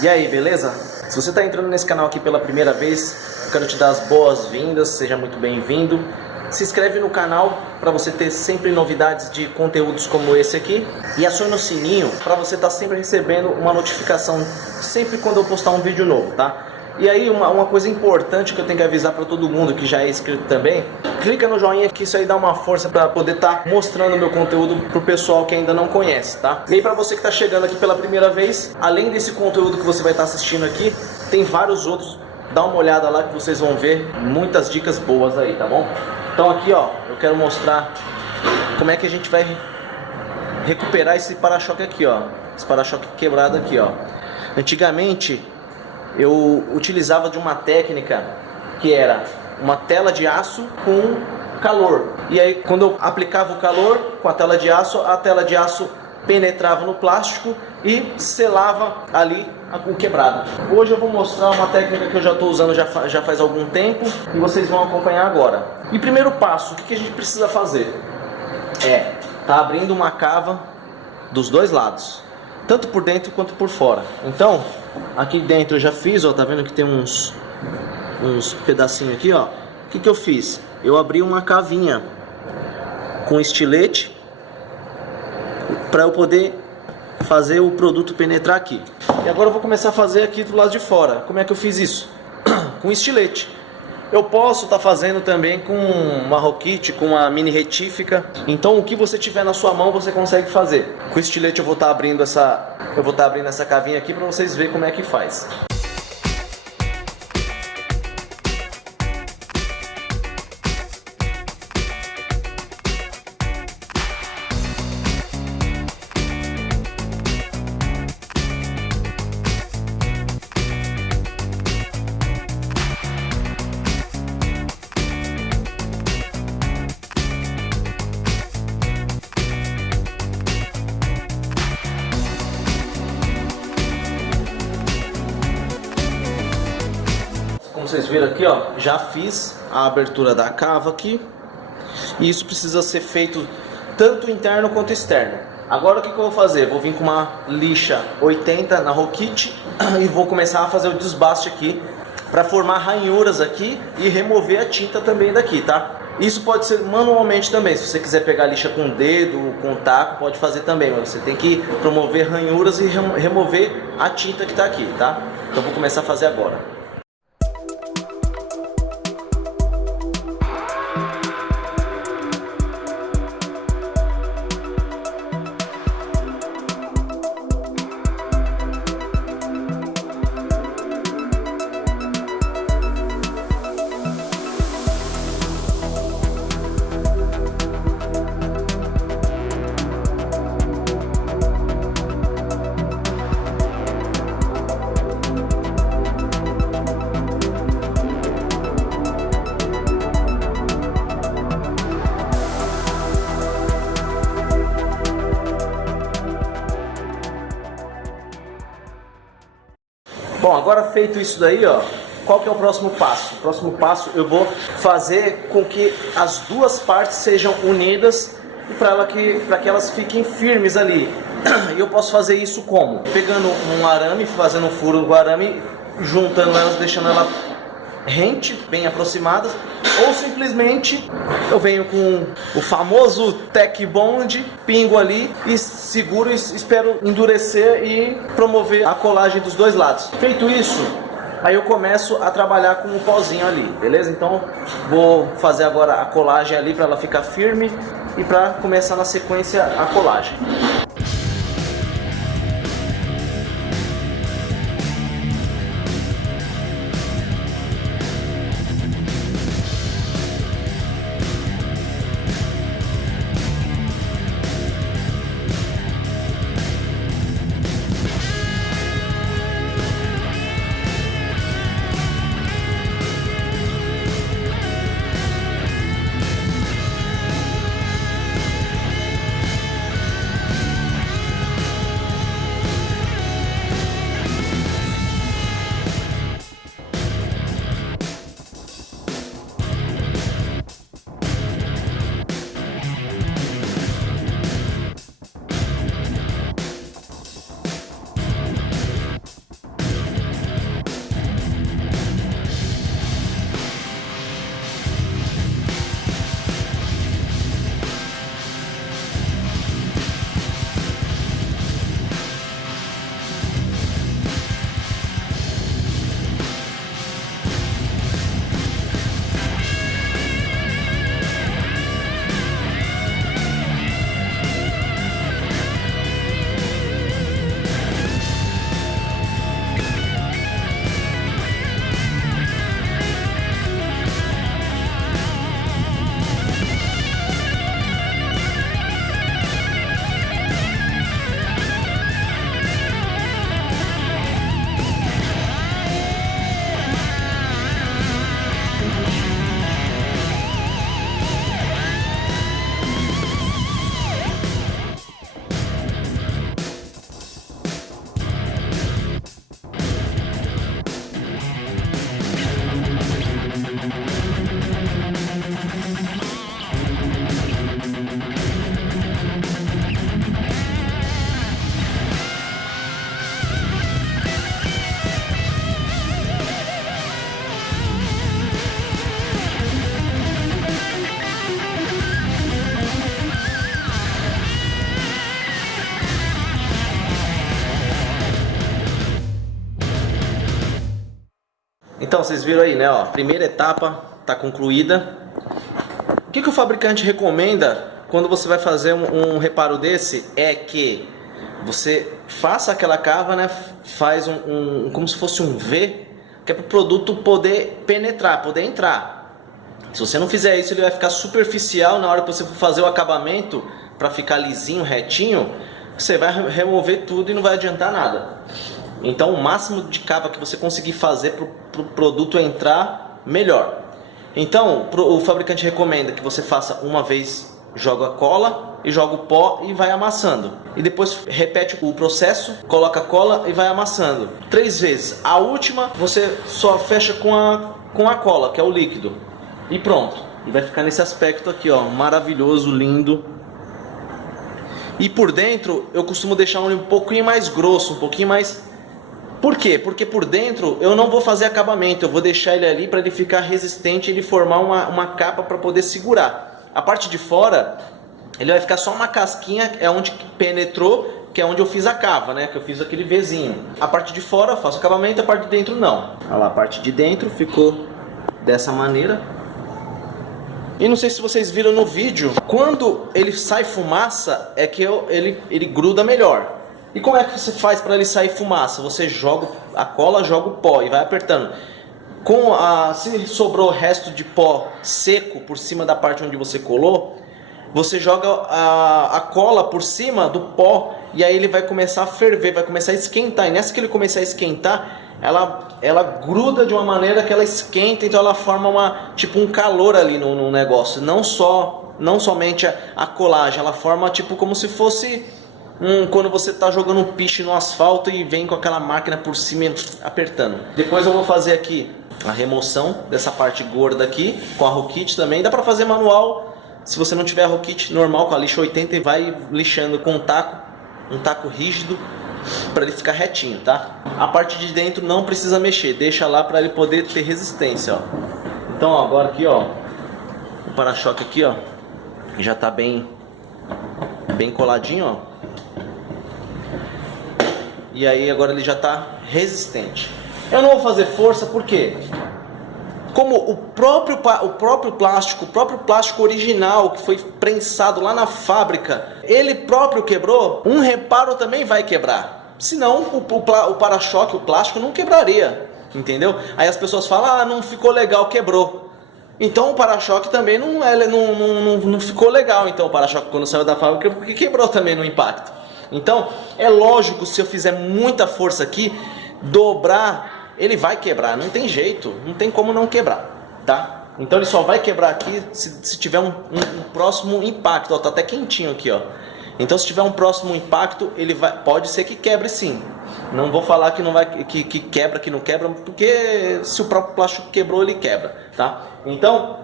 E aí, beleza? Se você está entrando nesse canal aqui pela primeira vez, eu quero te dar as boas-vindas, seja muito bem-vindo. Se inscreve no canal para você ter sempre novidades de conteúdos como esse aqui. E acione o sininho para você estar sempre recebendo uma notificação sempre quando eu postar um vídeo novo, tá? E aí uma coisa importante que eu tenho que avisar para todo mundo que já é inscrito também, clica no joinha que isso aí dá uma força para poder estar mostrando o meu conteúdo pro pessoal que ainda não conhece, tá? E aí para você que está chegando aqui pela primeira vez, além desse conteúdo que você vai estar assistindo aqui, tem vários outros, dá uma olhada lá que vocês vão ver muitas dicas boas aí, tá bom? Então aqui ó, eu quero mostrar como é que a gente vai recuperar esse para-choque aqui ó, esse para-choque quebrado aqui ó. Antigamente eu utilizava de uma técnica que era uma tela de aço com calor. E aí quando eu aplicava o calor com a tela de aço penetrava no plástico e selava ali o quebrado. Hoje eu vou mostrar uma técnica que eu já estou usando já faz algum tempo e vocês vão acompanhar agora. E primeiro passo, o que a gente precisa fazer? Tá abrindo uma cava dos dois lados, tanto por dentro quanto por fora. Então, aqui dentro eu já fiz, ó, tá vendo que tem uns pedacinhos aqui, ó. O que eu fiz? Eu abri uma cavinha com estilete para eu poder fazer o produto penetrar aqui. E agora eu vou começar a fazer aqui do lado de fora. Como é que eu fiz isso? Com estilete. Eu posso estar fazendo também com uma roquite, com uma mini retífica. Então o que você tiver na sua mão você consegue fazer. Com estilete eu vou estar abrindo essa cavinha aqui para vocês verem como é que faz. Vocês viram aqui, ó, já fiz a abertura da cava aqui. E isso precisa ser feito tanto interno quanto externo. Agora o que eu vou fazer? Vou vir com uma lixa 80 na Rockit e vou começar a fazer o desbaste aqui para formar ranhuras aqui e remover a tinta também daqui, tá? Isso pode ser manualmente também. Se você quiser pegar a lixa com o dedo, com o taco, pode fazer também. Mas você tem que promover ranhuras e remover a tinta que está aqui, tá? Então eu vou começar a fazer agora. Bom, agora feito isso daí, ó, qual que é o próximo passo? O próximo passo eu vou fazer com que as duas partes sejam unidas e para que elas fiquem firmes ali. E eu posso fazer isso como? Pegando um arame, fazendo um furo no arame, juntando elas, deixando ela rente, bem aproximadas, ou simplesmente eu venho com o famoso Tech Bond, pingo ali e seguro e espero endurecer e promover a colagem dos dois lados. Feito isso, aí eu começo a trabalhar com o pozinho ali, beleza? Então vou fazer agora a colagem ali para ela ficar firme e para começar na sequência a colagem. Então, vocês viram aí, né? Ó, primeira etapa está concluída. O que o fabricante recomenda quando você vai fazer um reparo desse é que você faça aquela cava, né? Faz como se fosse um V, que é para o produto poder penetrar, poder entrar. Se você não fizer isso, ele vai ficar superficial na hora que você for fazer o acabamento para ficar lisinho, retinho. Você vai remover tudo e não vai adiantar nada. Então, o máximo de cava que você conseguir fazer para o produto entrar, melhor. Então, o fabricante recomenda que você faça uma vez, joga a cola e joga o pó e vai amassando. E depois repete o processo, coloca a cola e vai amassando 3 vezes. A última você só fecha com a cola, que é o líquido. E pronto. E vai ficar nesse aspecto aqui, ó, maravilhoso, lindo. E por dentro eu costumo deixar um pouquinho mais grosso, um pouquinho mais... Por quê? Porque por dentro eu não vou fazer acabamento, eu vou deixar ele ali para ele ficar resistente e ele formar uma capa para poder segurar. A parte de fora, ele vai ficar só uma casquinha, é onde penetrou, que é onde eu fiz a cava, né? Que eu fiz aquele Vzinho. A parte de fora eu faço acabamento, a parte de dentro não. Olha lá, a parte de dentro ficou dessa maneira. E não sei se vocês viram no vídeo, quando ele sai fumaça, é que ele gruda melhor. E como é que você faz para ele sair fumaça? Você joga a cola, joga o pó e vai apertando. Se sobrou resto de pó seco por cima da parte onde você colou, você joga a cola por cima do pó e aí ele vai começar a ferver, vai começar a esquentar. E nessa que ele começar a esquentar, ela gruda de uma maneira que ela esquenta, então ela forma tipo um calor ali no negócio. Não somente a colagem, ela forma tipo como se fosse quando você está jogando um piche no asfalto e vem com aquela máquina por cima apertando. Depois eu vou fazer aqui a remoção dessa parte gorda aqui com a Rokit também. Dá para fazer manual, se você não tiver a Rokit normal com a lixa 80 e vai lixando com um taco rígido para ele ficar retinho, tá? A parte de dentro não precisa mexer, deixa lá para ele poder ter resistência, ó. Então ó, agora aqui ó, o para-choque aqui ó, já tá bem coladinho, ó. E aí agora ele já está resistente. Eu não vou fazer força porque, como o próprio plástico original que foi prensado lá na fábrica, ele próprio quebrou, um reparo também vai quebrar. Senão o para-choque, o plástico não quebraria, entendeu? Aí as pessoas falam, ah, não ficou legal, quebrou. Então o para-choque também não ficou legal. Então o para-choque quando saiu da fábrica, porque quebrou também no impacto. Então, é lógico, se eu fizer muita força aqui, dobrar, ele vai quebrar, não tem jeito, não tem como não quebrar, tá? Então ele só vai quebrar aqui se tiver um próximo impacto, ó, tá até quentinho aqui, ó. Então se tiver um próximo impacto, pode ser que quebre sim. Não vou falar que não vai, que quebra, que não quebra, porque se o próprio plástico quebrou, ele quebra, tá? Então,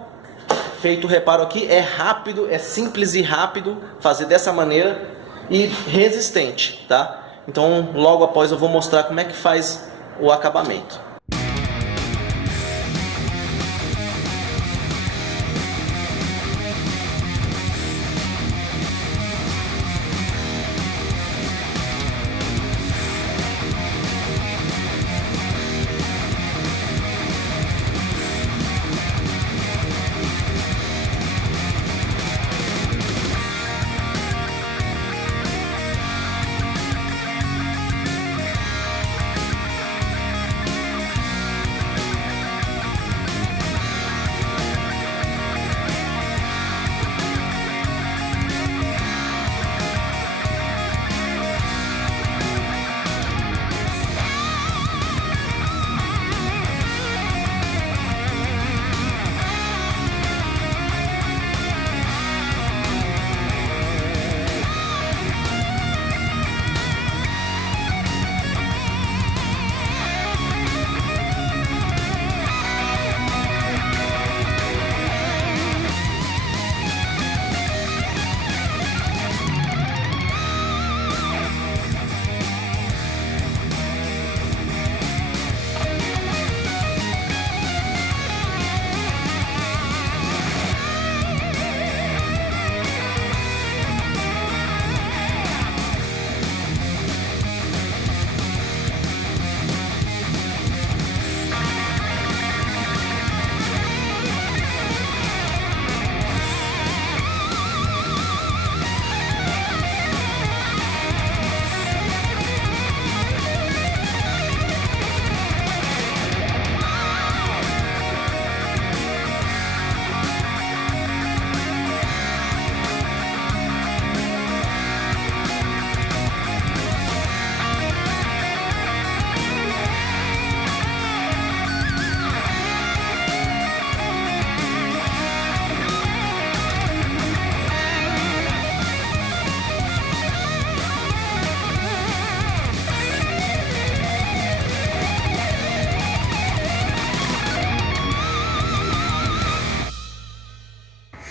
feito o reparo aqui, é rápido, é simples e rápido fazer dessa maneira. E resistente, tá? Então logo após eu vou mostrar como é que faz o acabamento.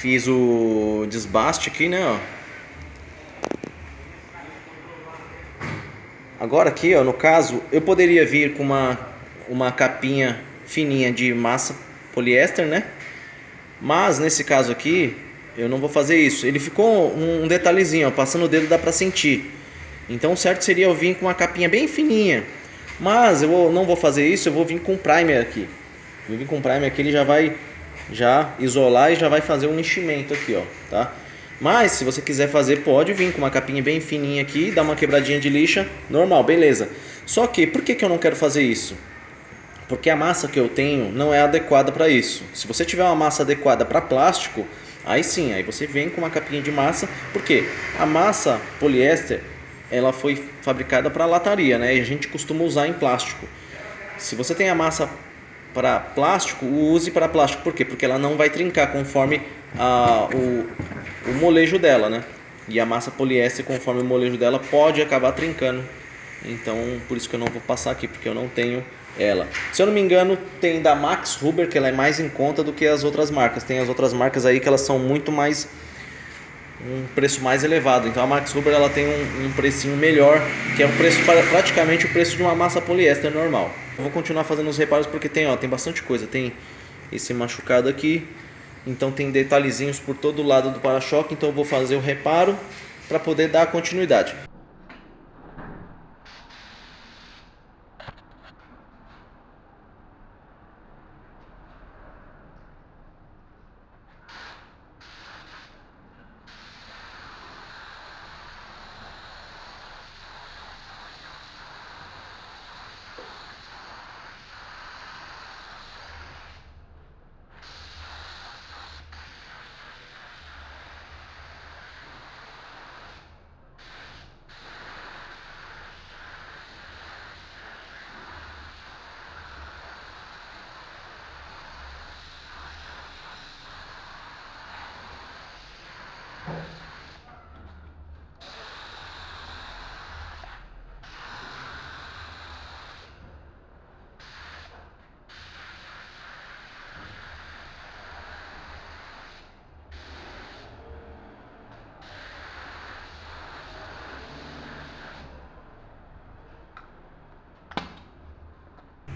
Fiz o desbaste aqui, né, ó. Agora aqui, ó, no caso, eu poderia vir com uma capinha fininha de massa poliéster, né? Mas nesse caso aqui, eu não vou fazer isso. Ele ficou um detalhezinho, ó, passando o dedo dá pra sentir. Então o certo seria eu vir com uma capinha bem fininha. Mas não vou fazer isso, eu vou vir com primer aqui. Eu vim com primer aqui, ele já vai isolar e já vai fazer um enchimento aqui, ó, tá? Mas se você quiser fazer, pode vir com uma capinha bem fininha aqui, dar uma quebradinha de lixa, normal, beleza. Só que, por que eu não quero fazer isso? Porque a massa que eu tenho não é adequada para isso. Se você tiver uma massa adequada para plástico, aí sim, aí você vem com uma capinha de massa. Porque a massa poliéster, ela foi fabricada para lataria, né? E a gente costuma usar em plástico. Se você tem a massa para plástico, use para plástico. Por quê? Porque ela não vai trincar conforme o molejo dela, né? E a massa poliéster, conforme o molejo dela, pode acabar trincando. Então, por isso que eu não vou passar aqui, porque eu não tenho ela. Se eu não me engano, tem da Max Huber, que ela é mais em conta do que as outras marcas. Tem as outras marcas aí que elas são muito mais... um preço mais elevado. Então a Max Huber ela tem um precinho melhor, que é um preço praticamente o preço de uma massa poliéster normal. Eu vou continuar fazendo os reparos porque tem bastante coisa. Tem esse machucado aqui, então tem detalhezinhos por todo lado do para-choque. Então eu vou fazer o reparo para poder dar continuidade.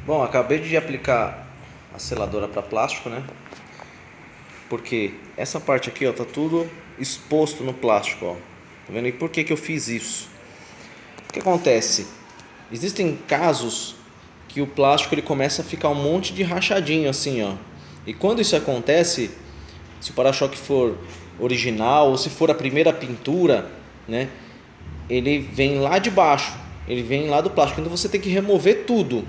Bom, acabei de aplicar a seladora para plástico, né? Porque essa parte aqui, ó, tá tudo exposto no plástico, ó. Tá vendo? E por que eu fiz isso? O que acontece? Existem casos que o plástico ele começa a ficar um monte de rachadinho assim, ó. E quando isso acontece, se o para-choque for original ou se for a primeira pintura, né? Ele vem lá de baixo, ele vem lá do plástico. Então você tem que remover tudo.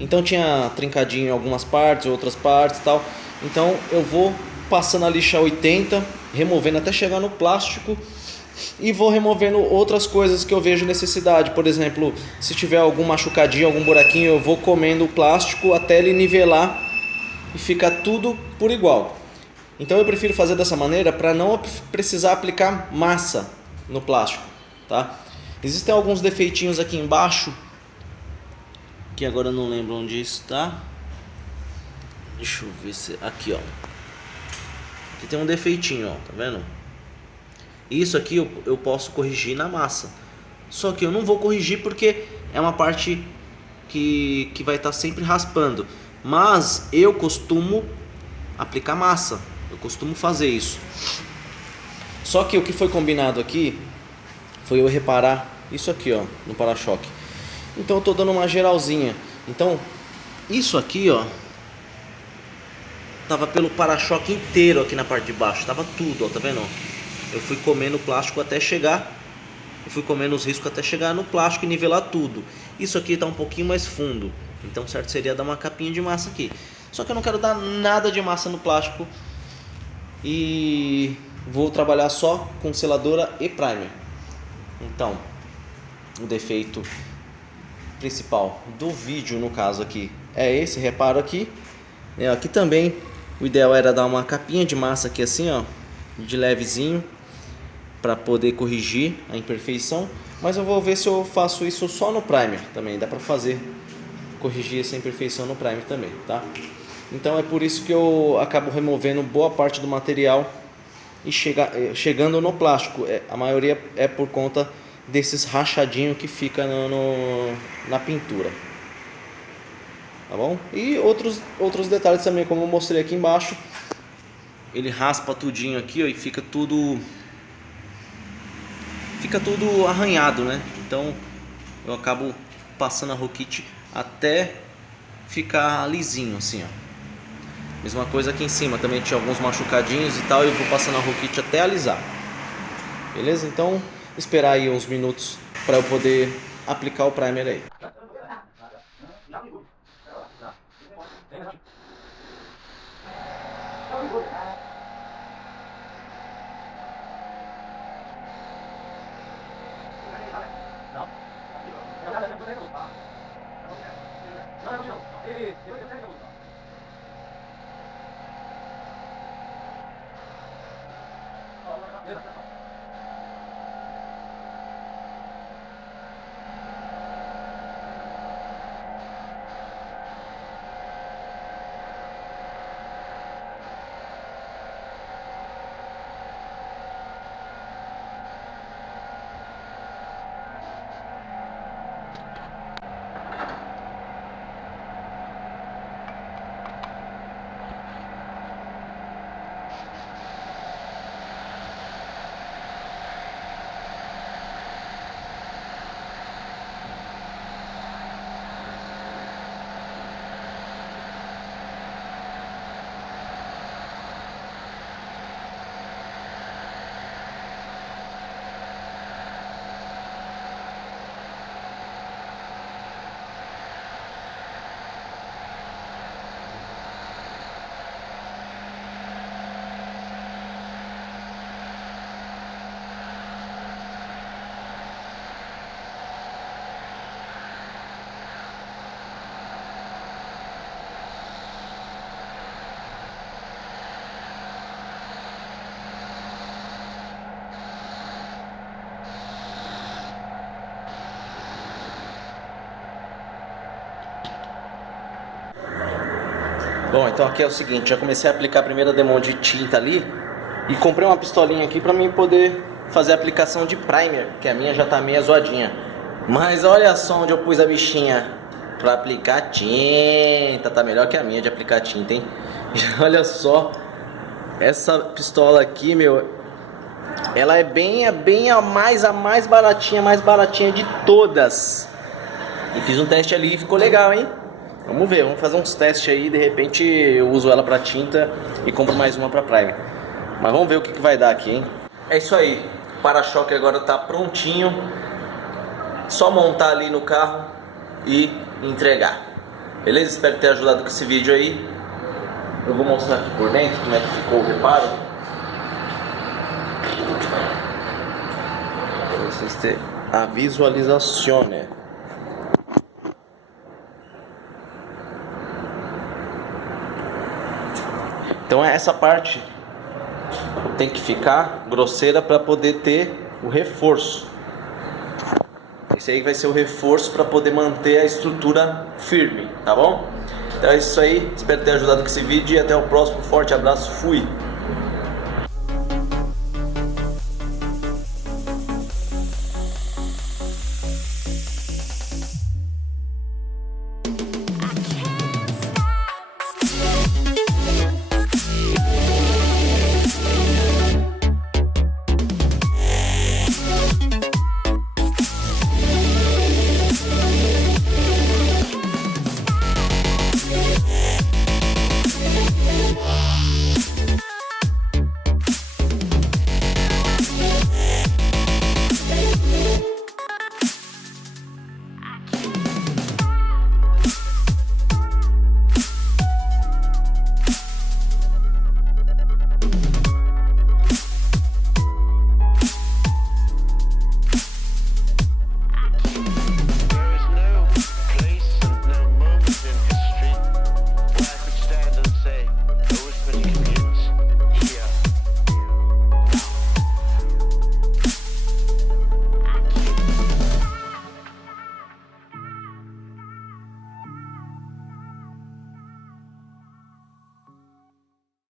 Então tinha trincadinho em algumas partes, outras partes e tal. Então eu vou passando a lixa 80, removendo até chegar no plástico e vou removendo outras coisas que eu vejo necessidade. Por exemplo, se tiver algum machucadinho, algum buraquinho, eu vou comendo o plástico até ele nivelar e ficar tudo por igual. Então eu prefiro fazer dessa maneira para não precisar aplicar massa no plástico, tá? Existem alguns defeitinhos aqui embaixo, que agora eu não lembro onde está. Deixa eu ver se... aqui, ó. Aqui tem um defeitinho, ó. Tá vendo? Isso aqui eu posso corrigir na massa. Só que eu não vou corrigir porque é uma parte que vai estar sempre raspando. Mas eu costumo aplicar massa. Eu costumo fazer isso. Só que o que foi combinado aqui foi eu reparar isso aqui, ó, no para-choque. Então eu tô dando uma geralzinha. Então isso aqui, ó, tava pelo para-choque inteiro aqui na parte de baixo. Tava tudo, ó, tá vendo? Eu fui comendo o plástico até chegar. Eu fui comendo os riscos até chegar no plástico e nivelar tudo. Isso aqui tá um pouquinho mais fundo. Então certo seria dar uma capinha de massa aqui. Só que eu não quero dar nada de massa no plástico. E vou trabalhar só com seladora e primer. Então o defeito principal do vídeo, no caso aqui, é esse reparo aqui. Aqui também o ideal era dar uma capinha de massa aqui assim, ó, de levezinho, para poder corrigir a imperfeição. Mas eu vou ver se eu faço isso só no primer também. Dá para fazer, corrigir essa imperfeição no primer também, tá? Então é por isso que eu acabo removendo boa parte do material e chegando no plástico. A maioria é por conta desses rachadinhos que fica na pintura. Tá bom? E outros detalhes também, como eu mostrei aqui embaixo. Ele raspa tudinho aqui, ó, e fica tudo arranhado, né? Então eu acabo passando a Rokit até ficar lisinho assim, ó. Mesma coisa aqui em cima, também tinha alguns machucadinhos e tal, e eu vou passando a Rokit até alisar. Beleza? Então esperar aí uns minutos para eu poder aplicar o primer aí. Bom, então aqui é o seguinte, já comecei a aplicar a primeira demão de tinta ali e comprei uma pistolinha aqui pra mim poder fazer a aplicação de primer, que a minha já tá meio zoadinha. Mas olha só onde eu pus a bichinha pra aplicar tinta, tá melhor que a minha de aplicar tinta, hein? E olha só, essa pistola aqui, meu, ela é a mais baratinha de todas. E fiz um teste ali e ficou legal, hein? Vamos ver, vamos fazer uns testes aí, de repente eu uso ela pra tinta e compro mais uma pra primer. Mas vamos ver o que vai dar aqui, hein? É isso aí, o para-choque agora tá prontinho. Só montar ali no carro e entregar. Beleza? Espero ter ajudado com esse vídeo aí. Eu vou mostrar aqui por dentro como é que ficou o reparo. Para vocês terem a visualização, né? Então essa parte tem que ficar grosseira para poder ter o reforço. Esse aí vai ser o reforço para poder manter a estrutura firme, tá bom? Então é isso aí, espero ter ajudado com esse vídeo e até o próximo. Forte abraço, fui!